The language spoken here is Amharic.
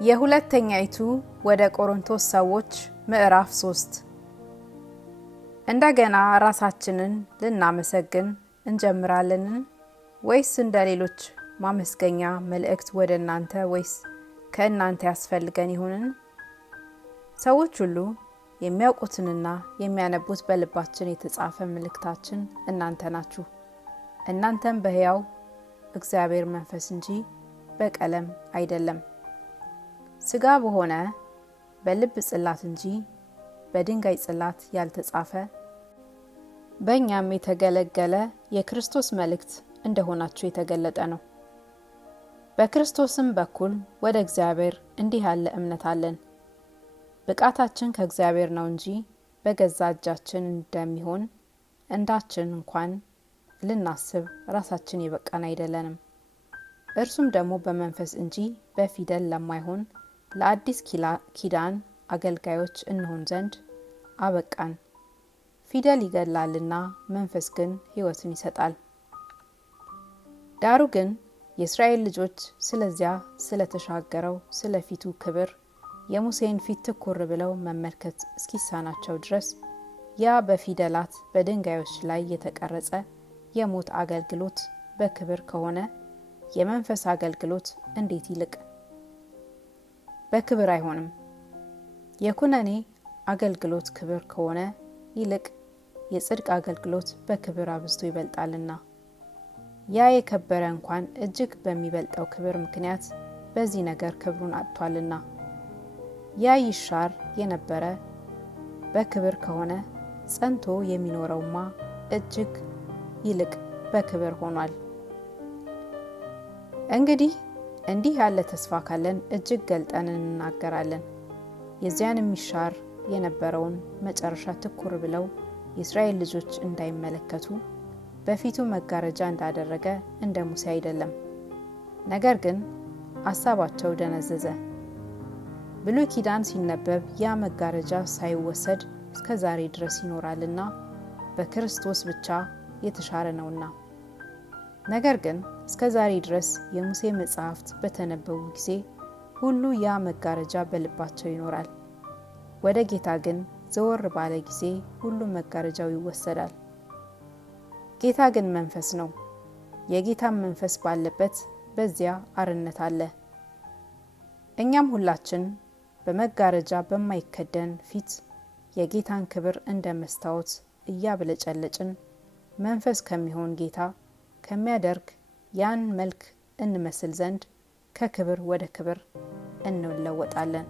የሁለተኛይቱ ወደ ቆሮንቶስ ሰዎች ምዕራፍ 3 እንደገና ራሳችንን ልናመሰግን እንጀምራለን ወይስ እንደሌሎች ማመስገኛ መልእክት ወደ እናንተ ወይስ ከእናንተ ያስፈልገን ይሆንን? ሰዎች ሁሉ የሚያውቁትንና የሚያነቡት በልባችን የተጻፈ መልእክታችን እናንተ ናችሁ። እናንተም በሕያው እግዚአብሔር መንፈስ እንጂ በቀለም አይደለም፣ ሥጋ በሆነ በልብ ጽላት እንጂ በድንጋይ ጽላት ያልተጻፈ በእኛም የተገለገለ የክርስቶስ መልእክት እንደሆናችሁ የተገለጠ ነው። በክርስቶስም በኩል ወደ እግዚአብሔር እንዲህ ያለ እምነት አለን። ብቃታችን ከእግዚአብሔር ነው እንጂ በገዛ እጃችን እንደሚሆን እንዳችን እንኳን ልናስብ ራሳችን የበቃን አይደለንም። እርሱም ደግሞ በመንፈስ እንጂ በፊደል ለማይሆን ለአዲስ ኪዳን አገልጋዮች እንሆን ዘንድ አበቃን። ፊደል ይገድላልና መንፈስ ግን ሕይወትን ይሰጣል። ዳሩ ግን የእስራኤል ልጆች ስለዚያ ስለተሻገረው ስለፊቱ ክብር የሙሴን ፊት ትኩር ብለው መመልከት እስኪሳናቸው ድረስ ያ በፊደላት በድንጋዮች ላይ የተቀረጸ የሞት አገልግሎት በክብር ከሆነ የመንፈስ አገልግሎት እንዴት ይልቅ በክብር አይሆንም? የኩነኔ አገልግሎት ክብር ከሆነ ይልቅ የጽድቅ አገልግሎት በክብር አብዝቶ ይበልጣልና። ያ የከበረ እንኳን እጅግ በሚበልጠው ክብር ምክንያት በዚህ ነገር ክብሩን አጥቷልና። ያ ይሻር የነበረ በክብር ከሆነ ጸንቶ የሚኖረውማ እጅግ ይልቅ በክብር ሆኗል። እንግዲህ እንዲህ ያለ ተስፋ ካለን እጅግ ገልጠን እንናገራለን። የዚያን የሚሻር የነበረውን መጨረሻ ትኩር ብለው የእስራኤል ልጆች እንዳይመለከቱ በፊቱ መጋረጃ እንዳደረገ እንደ ሙሴ አይደለም። ነገር ግን አሳባቸው ደነዘዘ። ብሉይ ኪዳን ሲነበብ ያ መጋረጃ ሳይወሰድ እስከ ዛሬ ድረስ ይኖራልና በክርስቶስ ብቻ የተሻረ ነውና። ነገር ግን እስከ ዛሬ ድረስ የሙሴ መጻሕፍት በተነበቡ ጊዜ ሁሉ ያ መጋረጃ በልባቸው ይኖራል። ወደ ጌታ ግን ዘወር ባለ ጊዜ ሁሉ መጋረጃው ይወሰዳል። ጌታ ግን መንፈስ ነው። የጌታም መንፈስ ባለበት በዚያ አርነት አለ። እኛም ሁላችን በመጋረጃ በማይከደን ፊት የጌታን ክብር እንደ መስታወት እያብለጨለጭን መንፈስ ከሚሆን ጌታ ከሚያደርግ ያን መልክ እንመስል ዘንድ ከክብር ወደ ክብር እንለወጣለን።